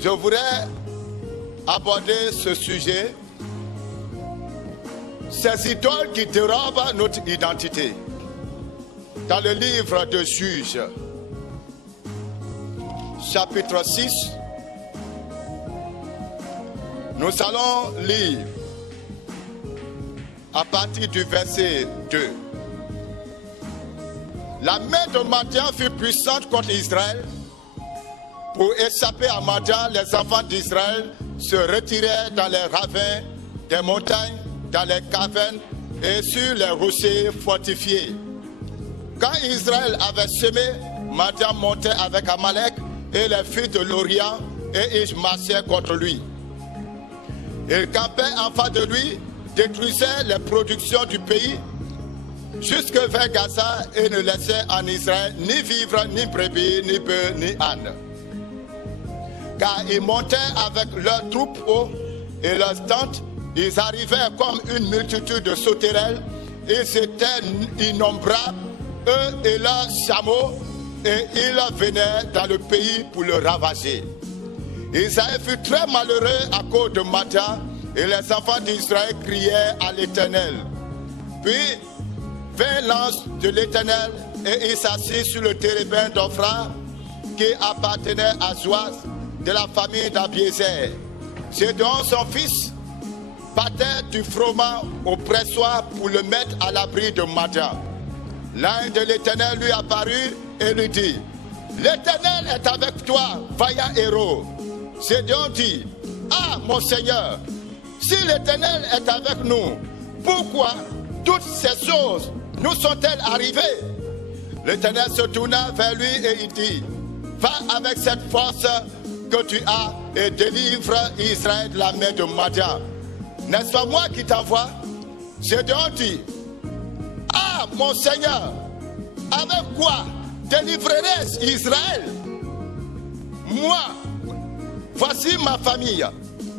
je voudrais aborder ce sujet. Ces idoles qui dérobent notre identité. Dans le livre de Juges, chapitre 6, nous allons lire à partir du verset 2. La main de Madian fut puissante contre Israël. Pour échapper à Madian, les enfants d'Israël se retiraient dans les ravins des montagnes, dans les cavernes et sur les rochers fortifiés. Quand Israël avait semé, Madian montait avec Amalek et les fils de l'Orient et ils marchaient contre lui. Ils campaient en face de lui, détruisaient les productions du pays jusque vers Gaza et ne laissaient en Israël ni vivre, ni brebis, ni bœufs, ni ânes. Car ils montaient avec leurs troupeaux et leurs tentes, ils arrivaient comme une multitude de sauterelles, ils étaient innombrables, eux et leurs chameaux, et ils venaient dans le pays pour le ravager. Isaïe fut très malheureux à cause de Madian, et les enfants d'Israël criaient à l'Éternel. Puis vint l'ange de l'Éternel, et il s'assit sur le térébinthe d'Ophra, qui appartenait à Joas, de la famille d'Abiézer. Gédéon, son fils, battait du froment au pressoir pour le mettre à l'abri de Madian. L'ange de l'Éternel lui apparut et lui dit: l'Éternel est avec toi, vaillant héros. Gédéon dit: ah, mon Seigneur, si l'Éternel est avec nous, pourquoi toutes ces choses nous sont-elles arrivées? L'Éternel se tourna vers lui et il dit: va avec cette force que tu as et délivre Israël de la main de Madian. N'est-ce pas moi qui t'envoie? Gédéon dit: ah, mon Seigneur, avec quoi délivrerai-je Israël? Moi, voici ma famille.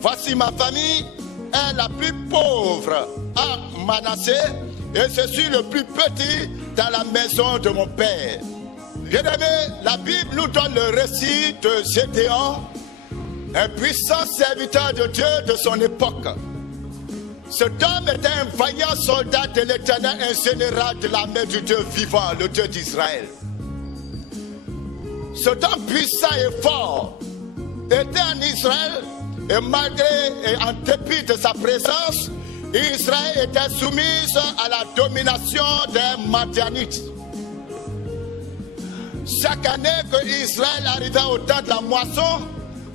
Voici ma famille est la plus pauvre à Manassé et je suis le plus petit dans la maison de mon père. Bien-aimé, la Bible nous donne le récit de Gédéon, un puissant serviteur de Dieu de son époque. Cet homme était un vaillant soldat de l'Éternel, un général de la main du Dieu vivant, le Dieu d'Israël. Cet homme puissant et fort était en Israël et malgré et en dépit de sa présence, Israël était soumise à la domination des Madianites. Chaque année que Israël arrivait au temps de la moisson,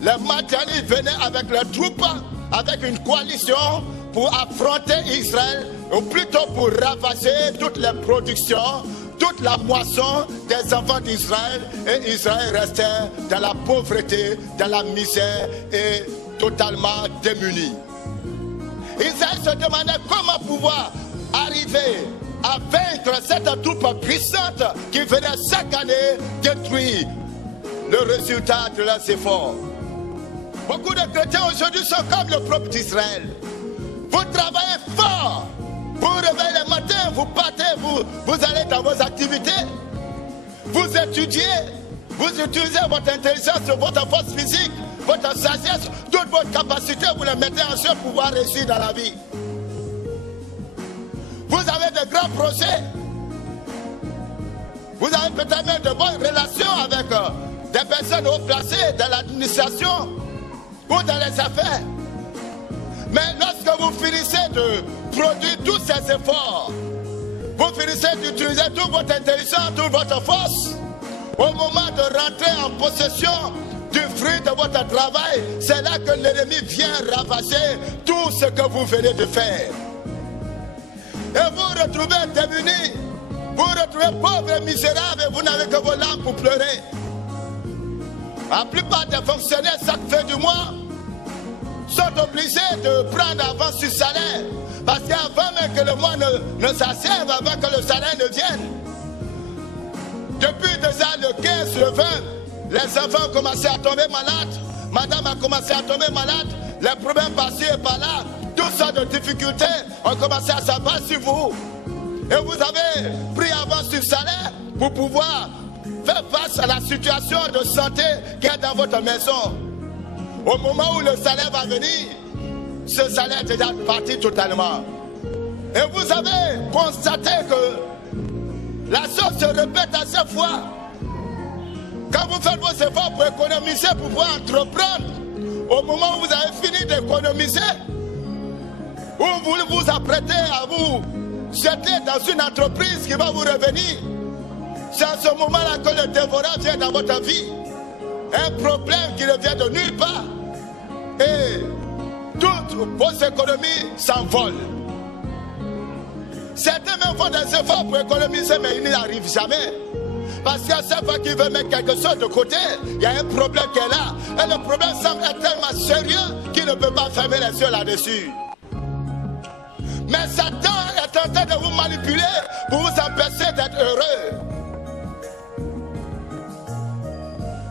les Madianites venaient avec leurs troupes, avec une coalition pour affronter Israël, ou plutôt pour ravager toutes les productions, toute la moisson des enfants d'Israël, et Israël restait dans la pauvreté, dans la misère et totalement démuni. Israël se demandait comment pouvoir arriver à vaincre cette troupe puissante qui venait chaque année détruire le résultat de leurs efforts. Beaucoup de chrétiens aujourd'hui sont comme le peuple d'Israël. Vous travaillez fort. Vous réveillez le matin, vous partez, vous allez dans vos activités. Vous étudiez, vous utilisez votre intelligence, votre force physique, votre sagesse, toute votre capacité, vous les mettez en jeu pour pouvoir réussir dans la vie. Vous avez de grands projets. Vous avez peut-être même de bonnes relations avec des personnes haut placées dans l'administration ou dans les affaires. Mais lorsque vous finissez de produire tous ces efforts, vous finissez d'utiliser toute votre intelligence, toute votre force, au moment de rentrer en possession du fruit de votre travail, c'est là que l'ennemi vient ravager tout ce que vous venez de faire. Et vous vous retrouvez démunis, vous vous retrouvez pauvres et misérables et vous n'avez que vos larmes pour pleurer. La plupart des fonctionnaires, chaque fin du mois, sont obligés de prendre avance sur salaire. Parce qu'avant même que le mois ne s'achève, avant que le salaire ne vienne, depuis déjà le 15, le 20, les enfants ont commencé à tomber malades. Madame a commencé à tomber malade. Les problèmes par-ci et par-là, toutes sortes de difficultés ont commencé à s'abattre sur vous. Et vous avez pris avance sur salaire pour pouvoir faire face à la situation de santé qui est dans votre maison. Au moment où le salaire va venir, ce salaire est déjà parti totalement. Et vous avez constaté que la chose se répète à chaque fois. Quand vous faites vos efforts pour économiser, pour pouvoir entreprendre, au moment où vous avez fini d'économiser, où vous vous apprêtez à vous jeter dans une entreprise qui va vous revenir, c'est à ce moment-là que le dévorant vient dans votre vie. Un problème qui ne vient de nulle part. Et toutes vos économies s'envolent. Certains même font des efforts pour économiser, mais ils n'y arrivent jamais. Parce qu'à chaque fois qu'ils veulent mettre quelque chose de côté, il y a un problème qui est là. Et le problème semble être tellement sérieux qu'il ne peut pas fermer les yeux là-dessus. Mais Satan est en train de vous manipuler pour vous empêcher d'être heureux.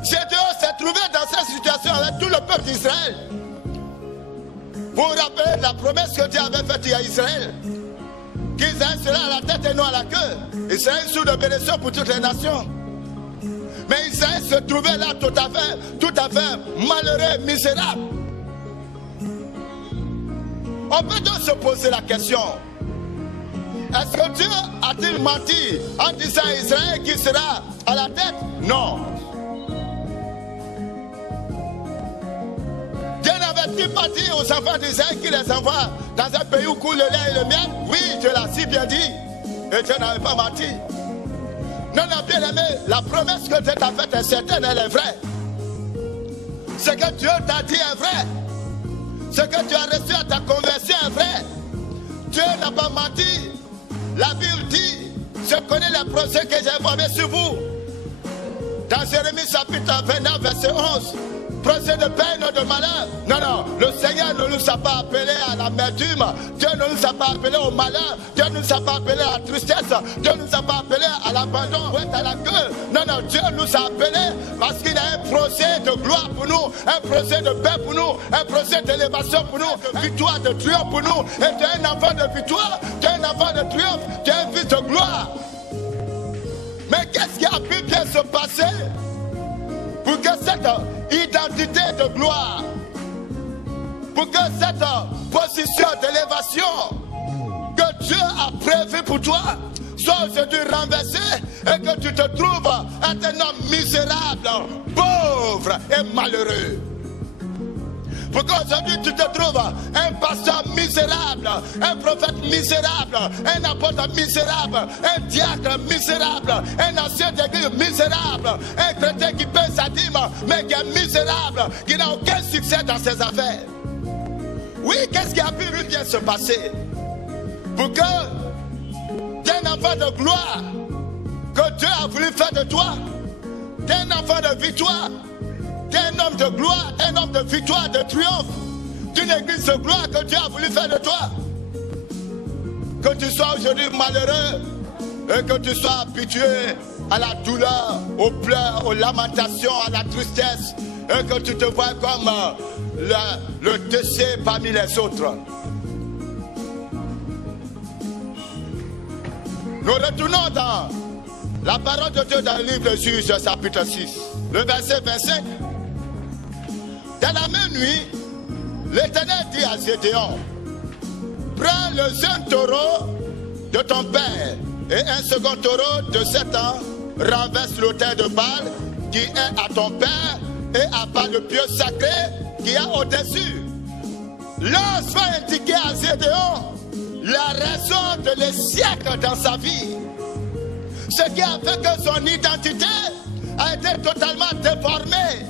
Gédéon s'est trouvé dans cette situation avec tout le peuple d'Israël. Vous vous rappelez la promesse que Dieu avait faite à Israël? Qu'Israël sera à la tête et non à la queue. Israël sous de bénédiction pour toutes les nations. Mais Israël se trouvait là tout à fait malheureux, misérable. On peut donc se poser la question. Est-ce que Dieu a-t-il menti en disant à Israël qu'il sera à la tête? Non. Dieu n'avait-il pas dit aux enfants d'Israël qu'il les envoie dans un pays où coule le lait et le miel? Oui, Dieu l'a si bien dit. Et Dieu n'avait pas menti. Non, non, bien aimé, la promesse que Dieu t'a faite est certaine, elle est vraie. Ce que Dieu t'a dit est vrai. Ce que tu as reçu à ta conversion est vrai. Dieu n'a pas menti. La Bible dit, je connais les procès que j'ai formés sur vous. Dans Jérémie chapitre 29, verset 11. Procès de peine ou de malheur. Non, non, le Seigneur ne nous a pas appelés à l'amertume. Dieu ne nous a pas appelés au malheur. Dieu ne nous a pas appelés à la tristesse. Dieu ne nous a pas appelés à l'abandon ou à la queue. Non, non, Dieu nous a appelés parce qu'il a un procès de gloire pour nous, un procès de paix pour nous, un procès d'élévation pour nous, victoire de triomphe pour nous. Et tu es un enfant de victoire, tu es un enfant de triomphe, tu es un fils de gloire. Mais qu'est-ce qui a pu bien se passer pour que cette identité de gloire, pour que cette position d'élévation que Dieu a prévue pour toi soit aujourd'hui renversée et que tu te trouves être un homme misérable, pauvre et malheureux? Pourquoi aujourd'hui tu te trouves un pasteur misérable, un prophète misérable, un apôtre misérable, un diacre misérable, un ancien d'église misérable, un chrétien qui paie sa dîme mais qui est misérable, qui n'a aucun succès dans ses affaires? Oui, qu'est-ce qui a pu bien se passer pour que tu es un enfant de gloire que Dieu a voulu faire de toi, tu es un enfant de victoire, tu es un homme de gloire, un homme de victoire, de triomphe, d'une église de gloire que Dieu a voulu faire de toi? Que tu sois aujourd'hui malheureux et que tu sois habitué à la douleur, aux pleurs, aux lamentations, à la tristesse, et que tu te vois comme le déchet parmi les autres. Nous retournons dans la parole de Dieu dans le livre de Juges, chapitre 6, le verset 25. Dans la même nuit, l'Éternel dit à Gédéon, prends le jeune taureau de ton père et un second taureau de 7 ans, renverse l'autel de Baal qui est à ton père et abat le pieu sacré qui est au-dessus. L'ange va indiquer à Gédéon la raison de les siècles dans sa vie. Ce qui a fait que son identité a été totalement déformée.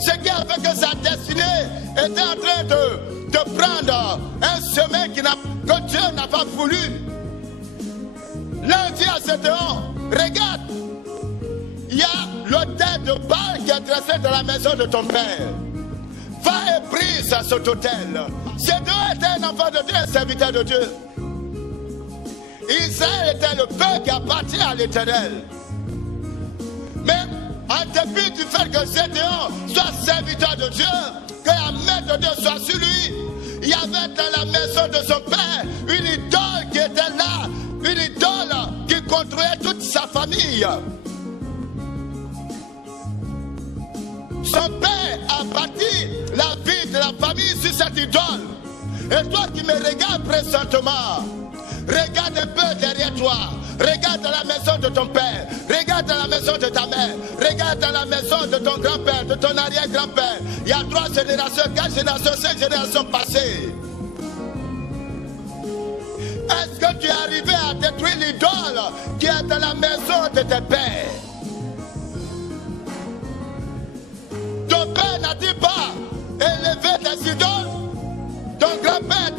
Ce qui a fait que sa destinée était en train de prendre un chemin que Dieu n'a pas voulu. L'un dit à Gédéon, regarde, il y a l'autel de Baal qui est dressé dans la maison de ton père. Va et brise à cet autel. Gédéon était un enfant de Dieu, un serviteur de Dieu. Israël était le peuple qui appartient à l'Éternel. Mais en dépit du fait que Gédéon soit serviteur de Dieu, que la main de Dieu soit sur lui, il y avait dans la maison de son père une idole qui était là, une idole qui contrôlait toute sa famille. Son père a bâti Et toi qui me regardes présentement, regarde un peu derrière toi. Regarde dans la maison de ton père. Regarde dans la maison de ta mère. Regarde dans la maison de ton grand-père, de ton arrière-grand-père. Il y a 3 générations, 4 générations, 5 générations passées. Est-ce que tu es arrivé à détruire l'idole qui est dans la maison de tes pères? Ton père n'a-t-il pas élevé des idoles? Ton grand-père,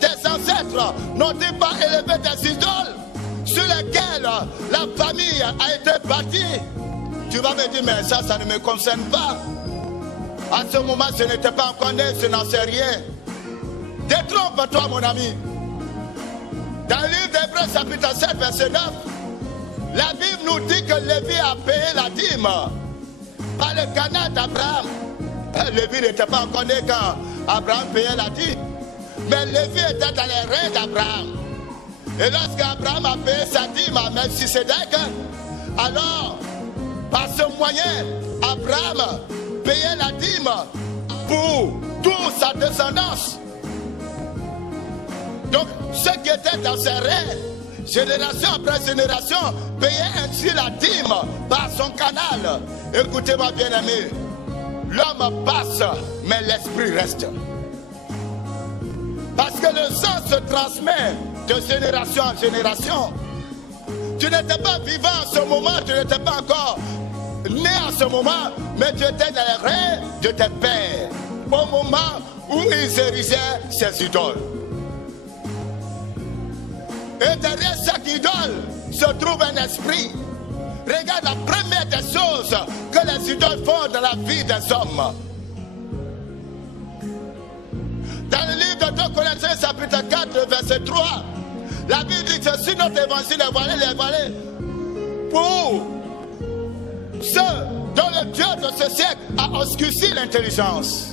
tes ancêtres n'ont-ils pas élevé des idoles sur lesquelles la famille a été bâtie? Tu vas me dire, mais ça ne me concerne pas. À ce moment, je n'étais pas encore né, je n'en sais rien. Détrompe-toi, mon ami. Dans le livre d'Hébreux, chapitre 7, verset 9, la Bible nous dit que Lévi a payé la dîme par le canal d'Abraham. Lévi n'était pas encore né quand Abraham payait la dîme. Mais Lévi était dans les reins d'Abraham. Et lorsqu'Abraham a payé sa dîme à Melchisedec, alors, par ce moyen, Abraham payait la dîme pour toute sa descendance. Donc, ceux qui étaient dans ses reins, génération après génération, payaient ainsi la dîme par son canal. Écoutez-moi, bien-aimés, l'homme passe, mais l'esprit reste. Parce que le sang se transmet de génération en génération. Tu n'étais pas vivant en ce moment, tu n'étais pas encore né en ce moment, mais tu étais dans les reins de tes pères au moment où ils érigeaient ces idoles. Et derrière chaque idole se trouve un esprit. Regarde la première des choses que les idoles font dans la vie des hommes. Dans le livre de 2 Corinthiens, chapitre 4, verset 3, la Bible dit que si notre évangile est voilé pour ceux dont le Dieu de ce siècle a obscurci l'intelligence.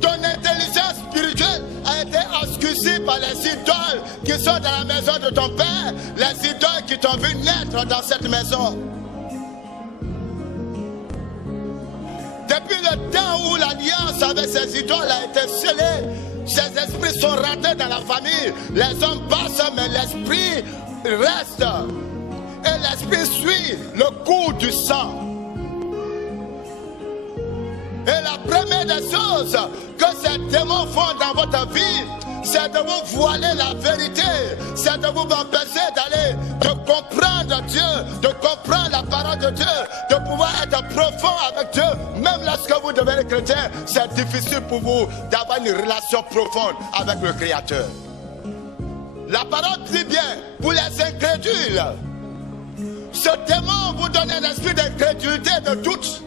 Ton intelligence spirituelle a été obscurcie par les idoles qui sont dans la maison de ton père, les idoles qui t'ont vu naître dans cette maison. Depuis le temps où l'alliance avec ces idoles a été scellée, ces esprits sont rentrés dans la famille. Les hommes passent, mais l'esprit reste. Et l'esprit suit le cours du sang. Et la première des choses que ces démons font dans votre vie, c'est de vous voiler la vérité, c'est de vous empêcher d'aller, de comprendre Dieu, de comprendre la parole de Dieu, de pouvoir être profond avec Dieu. Même lorsque vous devenez chrétien, c'est difficile pour vous d'avoir une relation profonde avec le Créateur. La parole dit bien, pour les incrédules, ce démon vous donne un esprit d'incrédulité, de doute.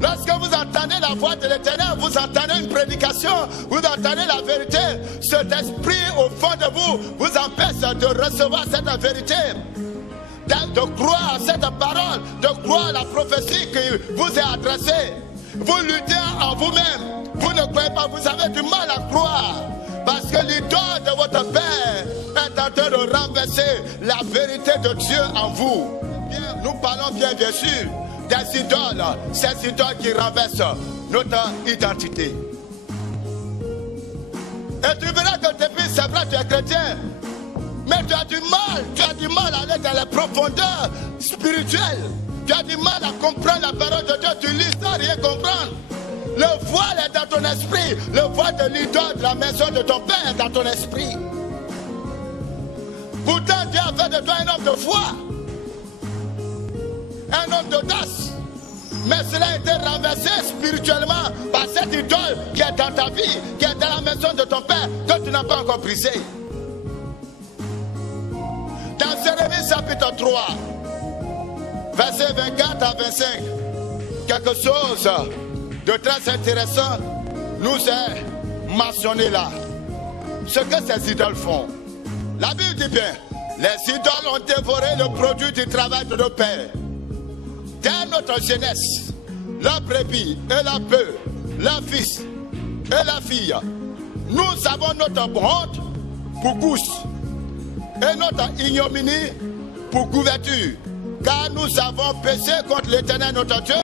Lorsque vous entendez la voix de l'Éternel, vous entendez une prédication, vous entendez la vérité, cet esprit au fond de vous vous empêche de recevoir cette vérité, de croire à cette parole, de croire à la prophétie qui vous est adressée. Vous luttez en vous-même, vous ne croyez pas, vous avez du mal à croire, parce que l'idole de votre père est en train de renverser la vérité de Dieu en vous. Bien, nous parlons bien sûr des idoles, ces idoles qui renversent notre identité. Et tu verras que depuis, c'est vrai, tu es chrétien, mais tu as du mal à aller dans les profondeurs spirituelles. Tu as du mal à comprendre la parole de Dieu, tu lis sans rien comprendre. Le voile est dans ton esprit, le voile de l'idole de la maison de ton père est dans ton esprit. Pourtant, Dieu a fait de toi un homme de foi, un homme d'audace, mais cela a été renversé spirituellement par cette idole qui est dans ta vie, qui est dans la maison de ton père, que tu n'as pas encore brisé. Dans Jérémie chapitre 3, versets 24 à 25, quelque chose de très intéressant nous est mentionné là. Ce que ces idoles font. La Bible dit bien, les idoles ont dévoré le produit du travail de nos pères. Dès notre jeunesse, la brebis et la bœuf, la fils et la fille, nous avons notre honte pour couche et notre ignominie pour couverture, car nous avons péché contre l'Éternel notre Dieu.